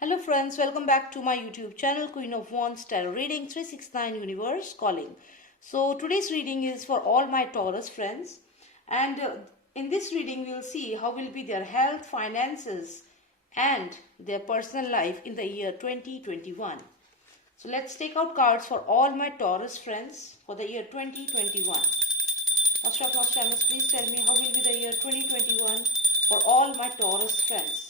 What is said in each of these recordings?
Hello friends, welcome back to my YouTube channel Queen of Wands Tarot Reading 369 Universe Calling. So today's reading is for all my Taurus friends, and in this reading we will see how will be their health, finances and their personal life in the year 2021. So let's take out cards for all my Taurus friends for the year 2021. Nostradamus, please tell me how will be the year 2021 for all my Taurus friends.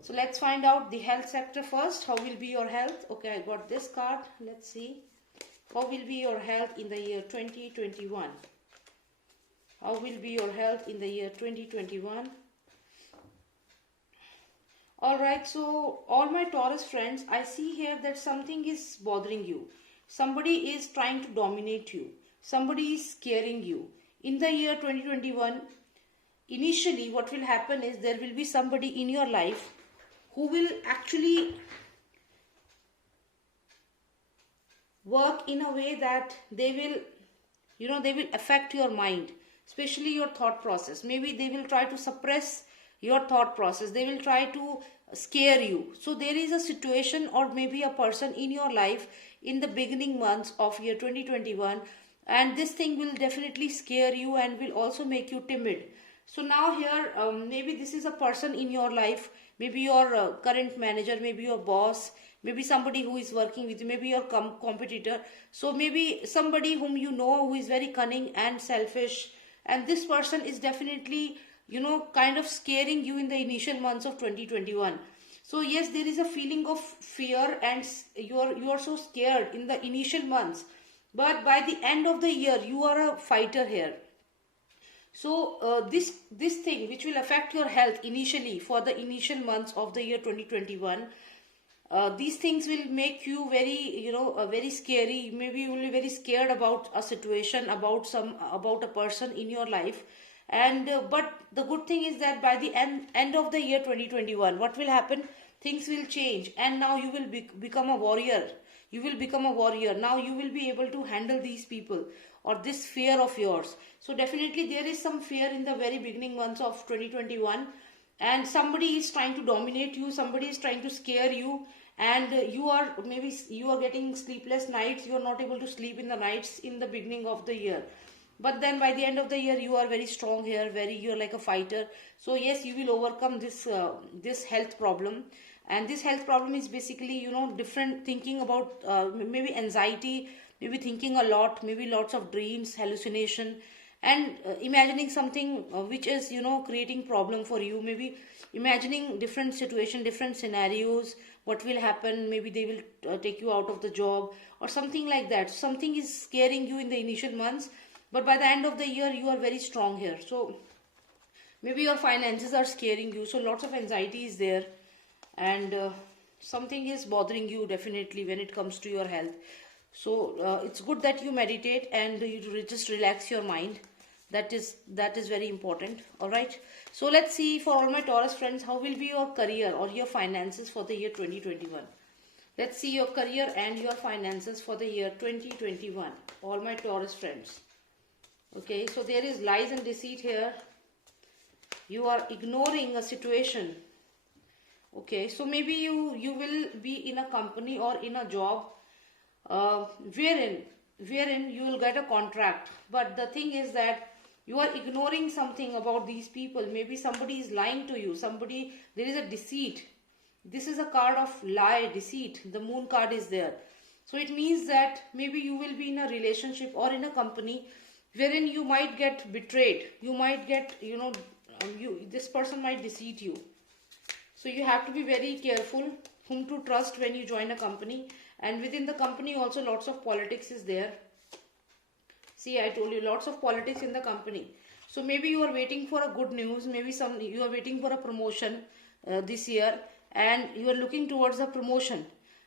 So let's find out the health sector first. How will be your health? Okay, I got this card. Let's see. How will be your health in the year 2021? How will be your health in the year 2021? Alright, so all my Taurus friends, I see here that something is bothering you. Somebody is trying to dominate you. Somebody is scaring you. In the year 2021, initially what will happen is there will be somebody in your life who will actually work in a way that they will affect your mind, especially your thought process. Maybe they will try to suppress your thought process. They will try to scare you. So there is a situation or maybe a person in your life in the beginning months of year 2021, and this thing will definitely scare you and will also make you timid. So now here, maybe this is a person in your life, maybe your current manager, maybe your boss, maybe somebody who is working with you, maybe your competitor. So maybe somebody whom you know who is very cunning and selfish, and this person is definitely, kind of scaring you in the initial months of 2021. So yes, there is a feeling of fear and you are so scared in the initial months, but by the end of the year you are a fighter here. So this thing which will affect your health initially for the initial months of the year 2021, these things will make you very very scary. Maybe you will be very scared about a situation, about a person in your life. And but the good thing is that by the end of the year 2021, what will happen? Things will change, and now you will become a warrior. You will become a warrior. Now you will be able to handle these people or this fear of yours. So definitely there is some fear in the very beginning months of 2021, and somebody is trying to dominate you, somebody is trying to scare you, and you are getting sleepless nights. You are not able to sleep in the nights in the beginning of the year. But then by the end of the year you are very strong here, you're like a fighter. So yes, you will overcome this health problem. And this health problem is basically different thinking about maybe anxiety, maybe thinking a lot, maybe lots of dreams, hallucination, and imagining something which is creating problem for you. Maybe imagining different situation, different scenarios, what will happen. Maybe they will take you out of the job or something like that. Something is scaring you in the initial months, but by the end of the year you are very strong here. So maybe your finances are scaring you, so lots of anxiety is there, and something is bothering you definitely when it comes to your health. So it's good that you meditate and you just relax your mind. That is very important. All right, so let's see for all my Taurus friends, how will be your career or your finances for the year 2021. Let's see your career and your finances for the year 2021, all my Taurus friends. Okay, so there is lies and deceit here. You are ignoring a situation. Okay, so maybe you will be in a company or in a job wherein you will get a contract, but the thing is that you are ignoring something about these people. Maybe somebody is lying to you, there is a deceit. This is a card of lie, deceit. The moon card is there. So it means that maybe you will be in a relationship or in a company wherein you might get betrayed. You might get, this person might deceive you. So you have to be very careful whom to trust when you join a company. And within the company also lots of politics is there. See, I told you, lots of politics in the company. So maybe you are waiting for a good news. Maybe you are waiting for a promotion this year, and you are looking towards a promotion.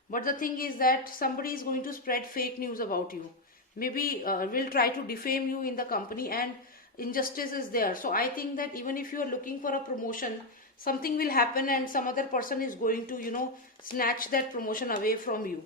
But the thing is that somebody is going to spread fake news about you. Maybe will try to defame you in the company, and injustice is there. So I think that even if you are looking for a promotion, something will happen and some other person is going to snatch that promotion away from you,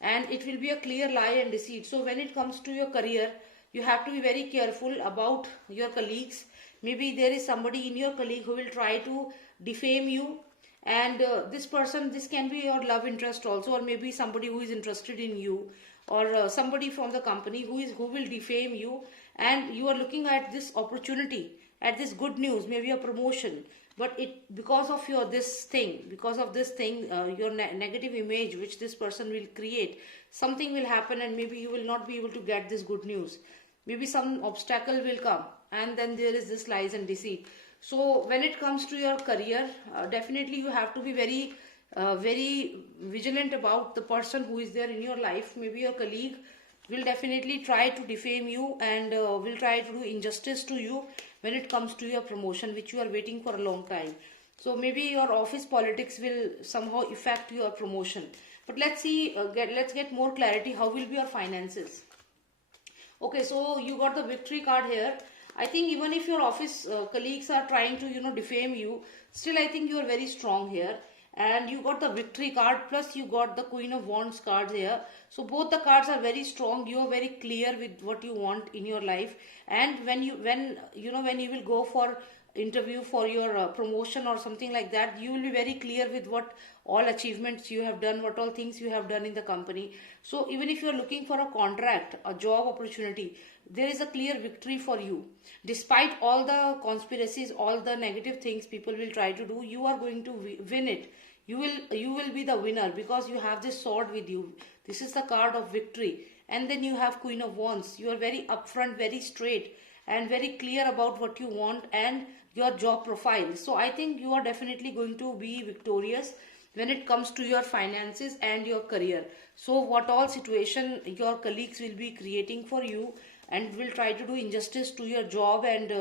and it will be a clear lie and deceit. So when it comes to your career, you have to be very careful about your colleagues. Maybe there is somebody in your colleague who will try to defame you, and this person, this can be your love interest also, or maybe somebody who is interested in you, or somebody from the company who will defame you, and you are looking at this opportunity, at this good news, maybe a promotion, but it, because of your this thing, because of this thing, your negative image which this person will create, something will happen, and maybe you will not be able to get this good news. Maybe some obstacle will come, and then there is this lies and deceit. So when it comes to your career, definitely you have to be very vigilant about the person who is there in your life. Maybe your colleague will definitely try to defame you, and will try to do injustice to you when it comes to your promotion, which you are waiting for a long time. So maybe your office politics will somehow affect your promotion. But let's see, let's get more clarity. How will be your finances? Okay, so you got the victory card here. I think even if your office colleagues are trying to, defame you, still I think you are very strong here. And you got the victory card, plus you got the Queen of Wands card here. So both the cards are very strong. You are very clear with what you want in your life. And when you will go for interview for your promotion or something like that, you will be very clear with what all achievements you have done, what all things you have done in the company. So even if you are looking for a contract, a job opportunity, there is a clear victory for you. Despite all the conspiracies, all the negative things people will try to do, you are going to win it. You will be the winner, because you have this sword with you. This is the card of victory. And then you have Queen of Wands. You are very upfront, very straight, and very clear about what you want and your job profile. So I think you are definitely going to be victorious when it comes to your finances and your career. So what all situation your colleagues will be creating for you, and will try to do injustice to your job, and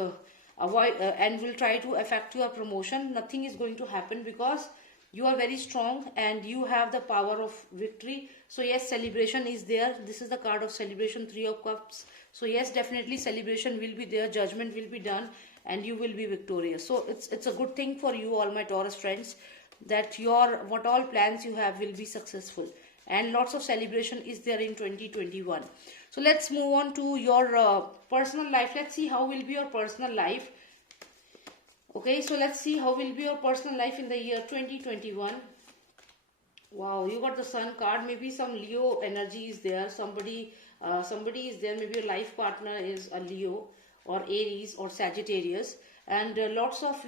avoid and will try to affect your promotion, nothing is going to happen, because you are very strong and you have the power of victory. So yes, celebration is there. This is the card of celebration, 3 of Cups. So yes, definitely celebration will be there, judgment will be done, and you will be victorious. So it's a good thing for you, all my Taurus friends, that your what all plans you have will be successful, and lots of celebration is there in 2021. So let's move on to your personal life. Let's see how will be your personal life. Okay, so let's see how will be your personal life in the year 2021. Wow, you got the Sun card. Maybe some Leo energy is there. Somebody is there. Maybe your life partner is a Leo or Aries or Sagittarius, and lots of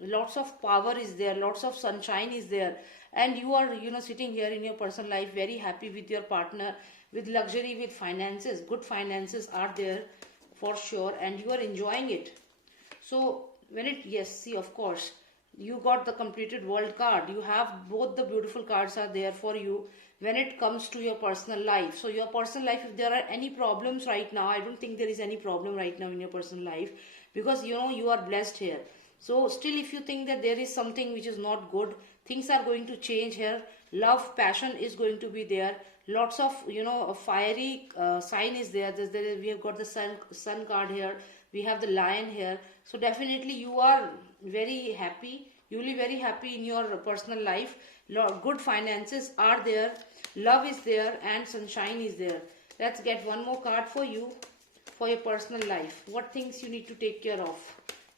lots of power is there. Lots of sunshine is there, and you are sitting here in your personal life very happy with your partner, with luxury, with finances. Good finances are there for sure, and you are enjoying it. So yes, see, of course, you got the completed world card. You have both the beautiful cards are there for you when it comes to your personal life. So your personal life, if there are any problems right now, I don't think there is any problem right now in your personal life, because you are blessed here. So still, if you think that there is something which is not good, things are going to change here. Love, passion is going to be there. Lots of a fiery sign is there. We have got the sun card here. We have the lion here. So definitely you are very happy. You will be very happy in your personal life. Good finances are there. Love is there, and sunshine is there. Let's get one more card for you for your personal life. What things you need to take care of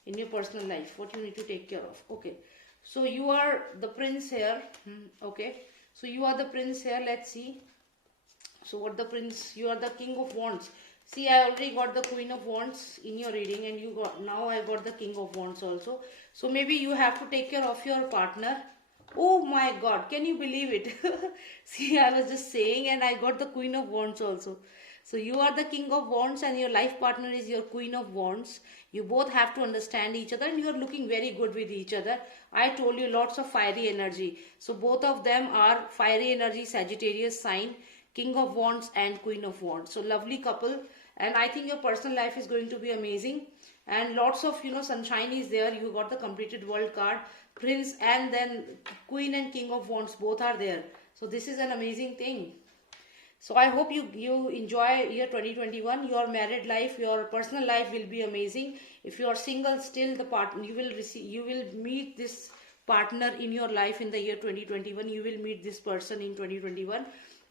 in your personal life? What you need to take care of? Okay. So you are the prince here. Okay. So you are the prince here. Let's see. So what the prince? You are the King of Wands. See, I already got the Queen of Wands in your reading, and now I got the King of Wands also. So maybe you have to take care of your partner. Oh my God, can you believe it? See, I was just saying, and I got the Queen of Wands also. So you are the King of Wands, and your life partner is your Queen of Wands. You both have to understand each other, and you are looking very good with each other. I told you, lots of fiery energy. So both of them are fiery energy, Sagittarius sign, King of Wands and Queen of Wands. So lovely couple, and I think your personal life is going to be amazing, and lots of sunshine is there. You got the completed world card, Prince, and then Queen and King of Wands both are there. So this is an amazing thing. So I hope you enjoy year 2021. Your married life, your personal life will be amazing. If you are single, still the partner you will meet this partner in your life in the year 2021. You will meet this person in 2021,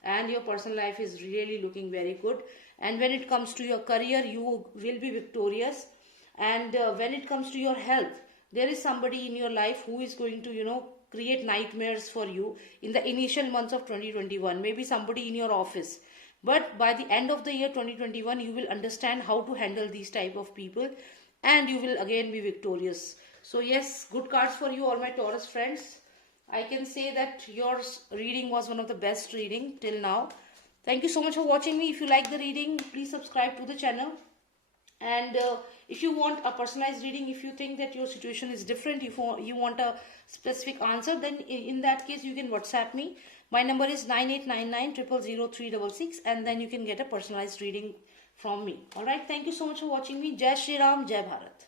and your personal life is really looking very good. And when it comes to your career, you will be victorious. And when it comes to your health, there is somebody in your life who is going to, create nightmares for you in the initial months of 2021. Maybe somebody in your office. But by the end of the year 2021, you will understand how to handle these type of people, and you will again be victorious. So yes, good cards for you, all my Taurus friends. I can say that your reading was one of the best reading till now. Thank you so much for watching me. If you like the reading, please subscribe to the channel. And if you want a personalized reading, if you think that your situation is different, if you want a specific answer, then in that case you can WhatsApp me. My number is 9899000366, and then you can get a personalized reading from me. Alright, thank you so much for watching me. Jai Shri Ram, Jai Bharat.